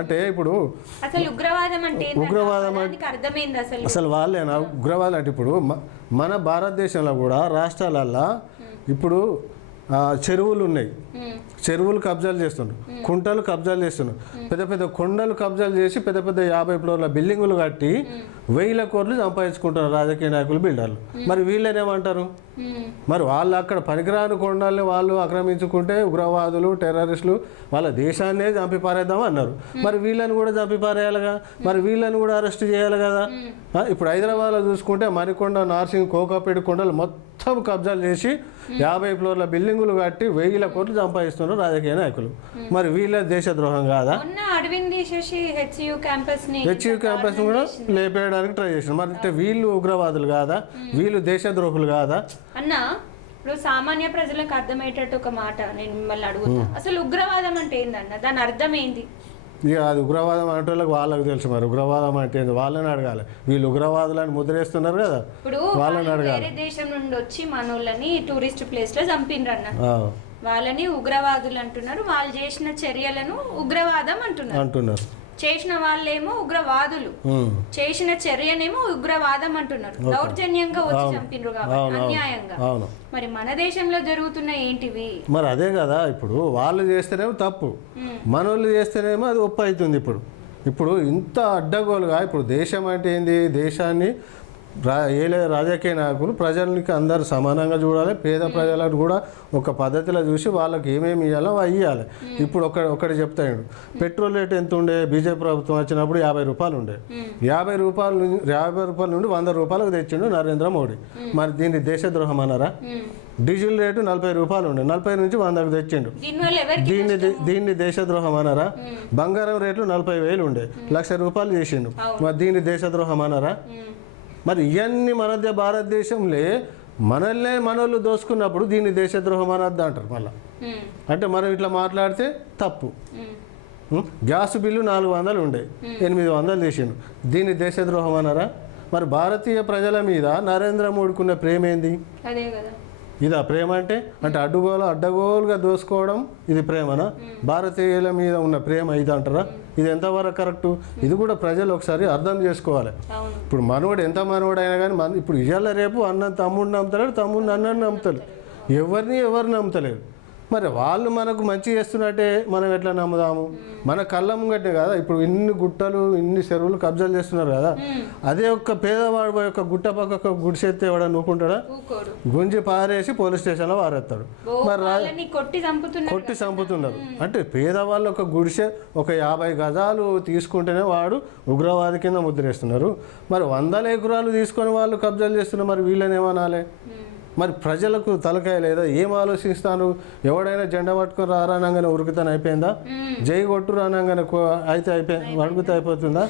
అంటే ఇప్పుడు ఉగ్రవాదం అంటే అసలు వాళ్ళేనా ఉగ్రవాదం అంటే ఇప్పుడు మన భారతదేశంలో కూడా రాష్ట్రాలల్లో ఇప్పుడు చెరువులు ఉన్నాయి, చెరువులు కబ్జాలు చేస్తుండ్రు, కుంటలు కబ్జాలు చేస్తుండ్రు, పెద్ద పెద్ద కొండలు కబ్జాలు చేసి పెద్ద పెద్ద 50 ఫ్లోర్ల బిల్డింగులు కట్టి 1000 కోట్లు సంపాదించుకుంటున్నారు రాజకీయ నాయకులు, బిల్డర్లు. మరి వీళ్ళనేమంటారు? మరి వాళ్ళు అక్కడ పనికిరాని కొండల్ని వాళ్ళు ఆక్రమించుకుంటే ఉగ్రవాదులు, టెర్రరిస్టులు వాళ్ళ దేశాన్నే చంపి పారేద్దాం అన్నారు. మరి వీళ్ళని కూడా చంపి పారేయాలిగా, మరి వీళ్ళని కూడా అరెస్ట్ చేయాలి కదా. ఇప్పుడు హైదరాబాద్లో చూసుకుంటే మణికొండ, నార్సింగ్, కోకాపేట కొండలు మొత్తం కబ్జాలు చేసి 50 ఫ్లోర్ల బిల్డింగులు కట్టి 1000 కోట్లు సంపాదిస్తున్నారు రాజకీయ నాయకులు. మరి వీళ్ళ దేశద్రోహం కాదా? హెచ్యూ క్యాంపస్ కూడా లేపేయడానికి ట్రై చేసిన. మరి అంటే వీళ్ళు ఉగ్రవాదులు కాదా? వీళ్ళు దేశద్రోహులు కాదా? అన్న ఇప్పుడు సామాన్య ప్రజలకు అర్థమయ్యేటట్టు ఒక మాట నేను మిమ్మల్ని అడుగుతా, అసలు ఉగ్రవాదం అంటే ఏందన్న, దాని అర్థం ఏంది? ఇక అది ఉగ్రవాదం అంటే వాళ్ళకి తెలుసు. మరి ఉగ్రవాదం అంటే వాళ్ళని అడగాలి. వీళ్ళు ఉగ్రవాదులని ముద్రేస్తున్నారు కదా, ఇప్పుడు వాళ్ళని అడగాలి. వేరే దేశం నుండి వచ్చి మనోళ్ళని టూరిస్ట్ ప్లేస్ లో చంపిండ్రు అన్న, వాళ్ళని ఉగ్రవాదులు అంటున్నారు. వాళ్ళు చేసిన చర్యలను ఉగ్రవాదం అంటున్నారు. చేసిన వాళ్ళేమో ఉగ్రవాదులు, చేసిన చర్యనేమో ఉగ్రవాదం అంటున్నారు. దౌర్జన్యంగా వచ్చి చంపినరు కాబట్టి, అన్యాయంగా. మరి మన దేశంలో జరుగుతున్న ఏంటివి? మరి అదే కదా, ఇప్పుడు వాళ్ళు చేస్తేనేమో తప్పు, మనోళ్ళు చేస్తేనేమో అది ఒప్పు అవుతుంది. ఇప్పుడు ఇంత అడ్డగోలుగా ఇప్పుడు దేశం అంటే ఏంది? దేశాన్ని రాజకీయ నాయకులు ప్రజలకి అందరు సమానంగా చూడాలి. పేద ప్రజలకు కూడా ఒక పద్ధతిలో చూసి వాళ్ళకి ఏమేమి ఇవ్వాలో అవి ఇవ్వాలి. ఇప్పుడు ఒకటి చెప్తాడు, పెట్రోల్ రేట్ ఎంత ఉండే? బీజేపీ ప్రభుత్వం వచ్చినప్పుడు 50 రూపాయలు ఉండే. 50 రూపాయల నుండి 100 రూపాయలకు తెచ్చిండు నరేంద్ర మోడీ. మరి దీన్ని దేశద్రోహం అన్నారా? డీజిల్ రేటు 40 రూపాయలు ఉండే, 40 నుంచి 100కు తెచ్చిండు. దీన్ని దేశద్రోహం అన్నారా? బంగారం రేట్లు 40,000 ఉండే, 1,00,000 రూపాయలు చేసిండు. మరి దీన్ని దేశద్రోహం అన్నారా? మరి ఇవన్నీ మన భారతదేశంలో మనోళ్ళు దోసుకున్నప్పుడు దీన్ని దేశద్రోహం అనద్దు అంటారు మళ్ళీ. అంటే మనం ఇట్లా మాట్లాడితే తప్పు. గ్యాస్ బిల్లు 400 ఉండే, 800 చేసిండు. దీన్ని దేశద్రోహం అన్నారా? మరి భారతీయ ప్రజల మీద నరేంద్ర మోడీకున్న ప్రేమ ఏంది? ఇదా ప్రేమ అంటే? అడ్డగోలుగా దోసుకోవడం ఇది ప్రేమనా? భారతీయుల మీద ఉన్న ప్రేమ ఇది అంటారా? ఇది ఎంతవరకు కరెక్టు? ఇది కూడా ప్రజలు ఒకసారి అర్థం చేసుకోవాలి. ఇప్పుడు మనోడు ఎంత మనోడు అయినా కానీ ఇప్పుడు ఇవాళ రేపు తమ్ముడిని నమ్ముతలేడు, తమ్ముడిని అన్నని నమ్ముతలేడు, ఎవరు నమ్ముతలేరు. మరి వాళ్ళు మనకు మంచి చేస్తున్నట్టే మనం ఎట్లా నమ్ముదాము? మన కళ్ళ ముంగట్టే కదా ఇప్పుడు ఇన్ని గుట్టలు, ఇన్ని చెరువులు కబ్జాలు చేస్తున్నారు కదా. అదే ఒక్క పేదవాడు యొక్క గుట్ట పక్క గుడిసెత్తే ఎవడ నూకుంటాడా? గుంజి పారేసి పోలీస్ స్టేషన్లో వారేస్తాడు. మరి కొట్టి చంపుతున్నారు. అంటే పేదవాళ్ళు ఒక గుడిసె ఒక 50 గజాలు తీసుకుంటేనే వాడు ఉగ్రవాది కింద ముద్రేస్తున్నారు. మరి 100 ఎకరాలు తీసుకొని వాళ్ళు కబ్జాలు చేస్తున్నారు. మరి వీళ్ళని ఏమనాలి? మరి ప్రజలకు తలకాయ లేదా? ఏం ఆలోచిస్తాను? ఎవడైనా జెండా పట్టుకొని రారానంగానే ఉరుకుతాను అయిపోయిందా? జై కొట్టు రానంగానే అయితే అయిపోయింది, అడుగుతా అయిపోతుందా?